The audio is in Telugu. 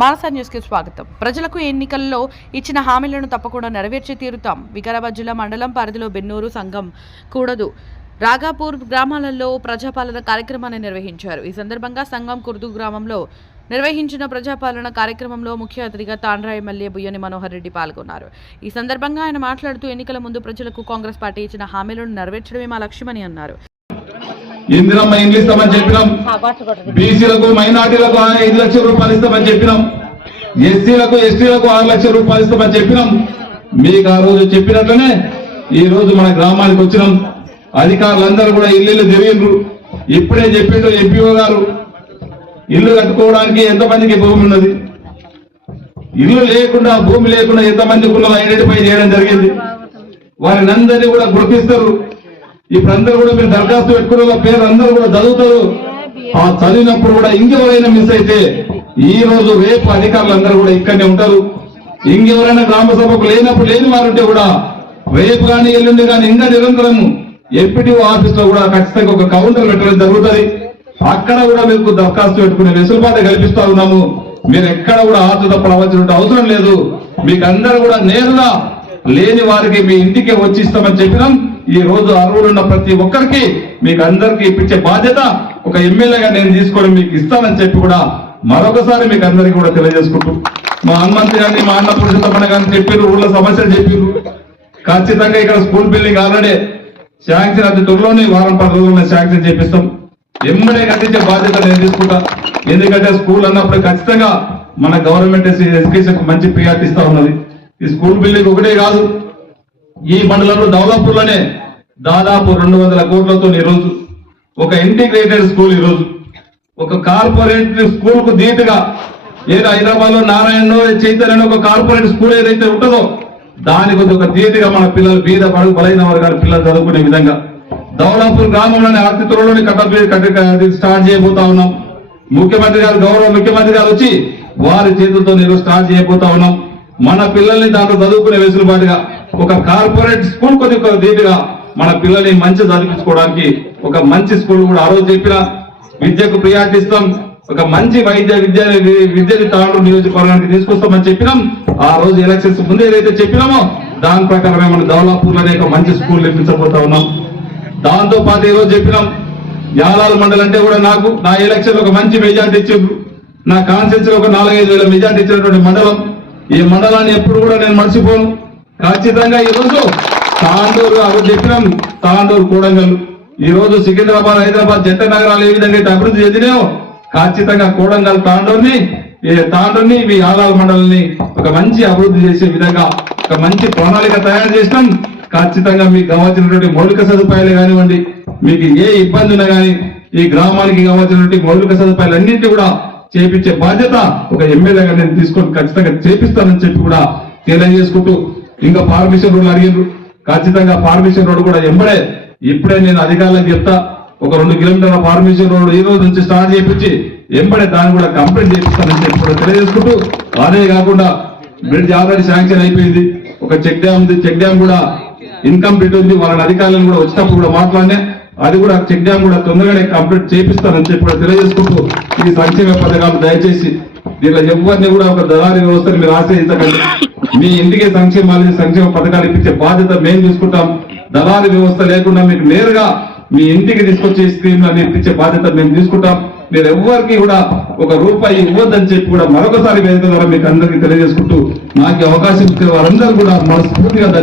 మానస న్యూస్కి స్వాగతం. ప్రజలకు ఎన్నికల్లో ఇచ్చిన హామీలను తప్పకుండా నెరవేర్చి తీరుతాం. వికారాబాద్ జిల్లా మండలం పరిధిలో బెన్నూరు సంఘం కూడదు. రాగాపూర్ గ్రామాలలో ప్రజాపాలన కార్యక్రమాన్ని నిర్వహించారు. ఈ సందర్భంగా సంఘం కుర్దు గ్రామంలో నిర్వహించిన ప్రజాపాలన కార్యక్రమంలో ముఖ్య అతిథిగా తాండ్రా ఎమ్మెల్యే బుయ్యని మనోహర్ రెడ్డి పాల్గొన్నారు. ఈ సందర్భంగా ఆయన మాట్లాడుతూ ఎన్నికల ముందు ప్రజలకు కాంగ్రెస్ పార్టీ ఇచ్చిన హామీలను నెరవేర్చడమే మా లక్ష్యమని అన్నారు. ఇందిరమ్మ ఇండ్లు ఇస్తామని చెప్పినాం. బీసీలకు మైనార్టీలకు ఐదు లక్షల రూపాయలు ఇస్తామని చెప్పినాం. ఎస్సీలకు ఎస్టీలకు ఆరు లక్షల రూపాయలు ఇస్తామని చెప్పినాం. మీకు ఆ రోజు చెప్పినట్లనే ఈ రోజు మన గ్రామానికి వచ్చినాం. అధికారులందరూ కూడా ఇల్లు తిరిగిండ్రు. ఇప్పుడే చెప్పిండ్రు ఎంపీఓ గారు ఇల్లు కట్టుకోవడానికి ఎంతమందికి భూమి ఉన్నది? ఇల్లు లేకుండా భూమి లేకుండా ఎంతమంది ఉన్నదో? ఐడెంటిఫై చేయడం జరిగింది. వారిని అందరినీ కూడా గుర్తిస్తారు. ఇప్పుడు అందరూ కూడా మీరు దరఖాస్తు పెట్టుకున్న వాళ్ళ పేరు అందరూ కూడా చదువుతారు. ఆ చదివినప్పుడు కూడా ఇంకెవరైనా మిస్ అయితే ఈ రోజు రేపు అధికారులు అందరూ కూడా ఇక్కడనే ఉంటారు. ఇంకెవరైనా గ్రామ సభకు లేనప్పుడు లేని వారుంటే కూడా రేపు కానీ ఎల్లుండి కానీ ఇంకా నిరంతరం ఎంపీటీఓ ఆఫీస్లో కూడా ఖచ్చితంగా ఒక కౌంటర్ పెట్టడం జరుగుతుంది. అక్కడ కూడా మీకు దరఖాస్తు పెట్టుకునే వెసులుబాటు కల్పిస్తా ఉన్నాము. మీరు ఎక్కడ కూడా ఆతు తప్పవలసిన అవసరం లేదు. మీకు అందరూ కూడా నేరుగా లేని వారికి మీ ఇంటికే వచ్చి ఇస్తామని చెప్పినాం. ఈ రోజు అర్హులున్న ప్రతి ఒక్కరికి మీకు అందరికి ఇప్పించే బాధ్యత ఒక ఎమ్మెల్యేగా నేను తీసుకోవడం మీకు ఇస్తానని చెప్పి కూడా మరొకసారి మీకు అందరికీ కూడా తెలియజేసుకుంటూ మా హనుమంతి గారిని మా అన్న పురుషోత్తమణ గారిని చెప్పారు ఊళ్ళో సమస్యలు చెప్పారు ఖచ్చితంగా ఇక్కడ స్కూల్ బిల్డింగ్ ఆల్రెడీ శాంక్షన్ అతి త్వరలోనే వారం పది రోజుల్లో శాంక్షన్ చేపిస్తాం. ఎమ్మడే కట్టించే బాధ్యత నేను తీసుకుంటా. ఎందుకంటే స్కూల్ అన్నప్పుడు ఖచ్చితంగా మన గవర్నమెంట్ ఎడ్యుకేషన్ మంచి ప్రియారిటీ ఇస్తా ఉన్నది. ఈ స్కూల్ బిల్డింగ్ ఒకటే కాదు ఈ మండలంలో దౌలాపూర్లోనే దాదాపు రెండు వందల కోట్లతో ఈరోజు రోజు ఒక ఇంటిగ్రేటెడ్ స్కూల్ ఈ రోజు ఒక కార్పొరేట్ స్కూల్కు ధీటుగా ఏదో హైదరాబాద్లో నారాయణ చైతన్య ఒక కార్పొరేట్ స్కూల్ ఏదైతే ఉంటుందో దానికి ఒక ధీటుగా మన పిల్లలు బీద పడుగు బలైన వర్గాల పిల్లలు చదువుకునే విధంగా. దౌలాపూర్ గ్రామంలోని అతి త్వరలోనే కట్ట స్టార్ట్ చేయబోతా ఉన్నాం. ముఖ్యమంత్రి గారు గౌరవ ముఖ్యమంత్రి గారు వచ్చి వారి చేతులతో నేను స్టార్ట్ చేయబోతా ఉన్నాం. మన పిల్లల్ని దాంట్లో చదువుకునే వెసులుబాటుగా ఒక కార్పొరేట్ స్కూల్ కొద్దిగా ధీటుగా మన పిల్లల్ని మంచి చదివించుకోవడానికి ఒక మంచి స్కూల్ కూడా ఆ రోజు చెప్పిన విద్యకు ప్రియారిటీ ఇస్తాం ఒక మంచి వైద్య విద్య విద్యని తాడు నియోజకవర్గానికి తీసుకొస్తామని చెప్పినాం. ఆ రోజు ఎలక్షన్స్ ముందు ఏదైతే చెప్పినామో దాని ప్రకారమే మనం దౌలాపూర్లోనే ఒక మంచి స్కూల్ నిర్మించబోతా ఉన్నాం. దాంతో పాటు ఏదో చెప్పినాం యాలాల మండలం అంటే కూడా నాకు నా ఎలక్షన్ ఒక మంచి మెజార్టీ ఇచ్చిండ్రు. నా కాన్స్టిట్యూన్సీ ఒక నాలుగైదు వేల మెజార్టీ ఇచ్చినటువంటి మండలం. ఈ మండలాన్ని ఎప్పుడు కూడా నేను మర్చిపోను. ఖచ్చితంగా ఈ రోజు తాండూరు అప్పుడు చెప్పినాం తాండూరు కూడంగల్. ఈ రోజు సికింద్రాబాద్ హైదరాబాద్ జంట నగరాలు ఏ విధంగా అయితే అభివృద్ధి చెందినాయో ఖచ్చితంగా కూడంగల్ తాండూరుని తాండూర్ని తాండూరుని మీ ఆలాల మండలిని ఒక మంచి అభివృద్ధి చేసే విధంగా ఒక మంచి ప్రణాళిక తయారు చేసినాం. ఖచ్చితంగా మీకు కావాల్సినటువంటి మౌలిక సదుపాయాలు కానివ్వండి మీకు ఏ ఇబ్బంది ఉన్నా కానీ ఈ గ్రామానికి కావాల్సినటువంటి మౌలిక సదుపాయాలు అన్నింటి కూడా చేపించే బాధ్యత ఒక ఎమ్మెల్యేగా నేను తీసుకొని ఖచ్చితంగా చేపిస్తానని చెప్పి కూడా తెలియజేసుకుంటూ ఇంకా ఫార్మేషన్ రోడ్లు అడిగిండ్రు. ఖచ్చితంగా ఫార్మేషన్ రోడ్ కూడా ఎంబడే ఇప్పుడే నేను అధికారులకు చెప్తా ఒక రెండు కిలోమీటర్ల ఫార్మేషన్ రోడ్ ఈ రోజు నుంచి స్టార్ట్ చేపించి ఎంబడే దాన్ని కూడా కంప్లీట్ చేపిస్తానని చెప్పి కూడా తెలియజేసుకుంటూ అదే కాకుండా బ్రిడ్జ్ ఆల్రెడీ శాంక్షన్ అయిపోయింది. ఒక చెక్ డ్యామ్ ఉంది. చెక్ డ్యామ్ కూడా ఇన్కంప్లీట్ ఉంది. వాళ్ళ అధికారులను కూడా వచ్చినప్పుడు కూడా మాట్లాడినా అది కూడా చెక్ డ్యామ్ కూడా తొందరగానే కంప్లీట్ చేపిస్తానని చెప్పి కూడా తెలియజేసుకుంటూ ఈ సంక్షేమ పథకాలు దయచేసి దీనిలో ఎవరిని కూడా ఒక దళారీ వ్యవస్థను మీరు ఆశ్రయించకండి. మీ ఇంటికి సంక్షేమాలు సంక్షేమ పథకాలు ఇప్పించే బాధ్యత మేము చూసుకుంటాం దళారి వ్యవస్థ లేకుండా మీకు నేరుగా మీ ఇంటికి తీసుకొచ్చే స్కీమ్ అని ఇప్పించే బాధ్యత మేము తీసుకుంటాం. మీరు ఎవ్వరికి కూడా ఒక రూపాయి ఇవ్వద్దని చెప్పి కూడా మరొకసారి వేదిక ద్వారా మీకు అందరికీ తెలియజేసుకుంటూ నాకు అవకాశం ఇచ్చే వారందరూ కూడా మనస్ఫూర్తిగా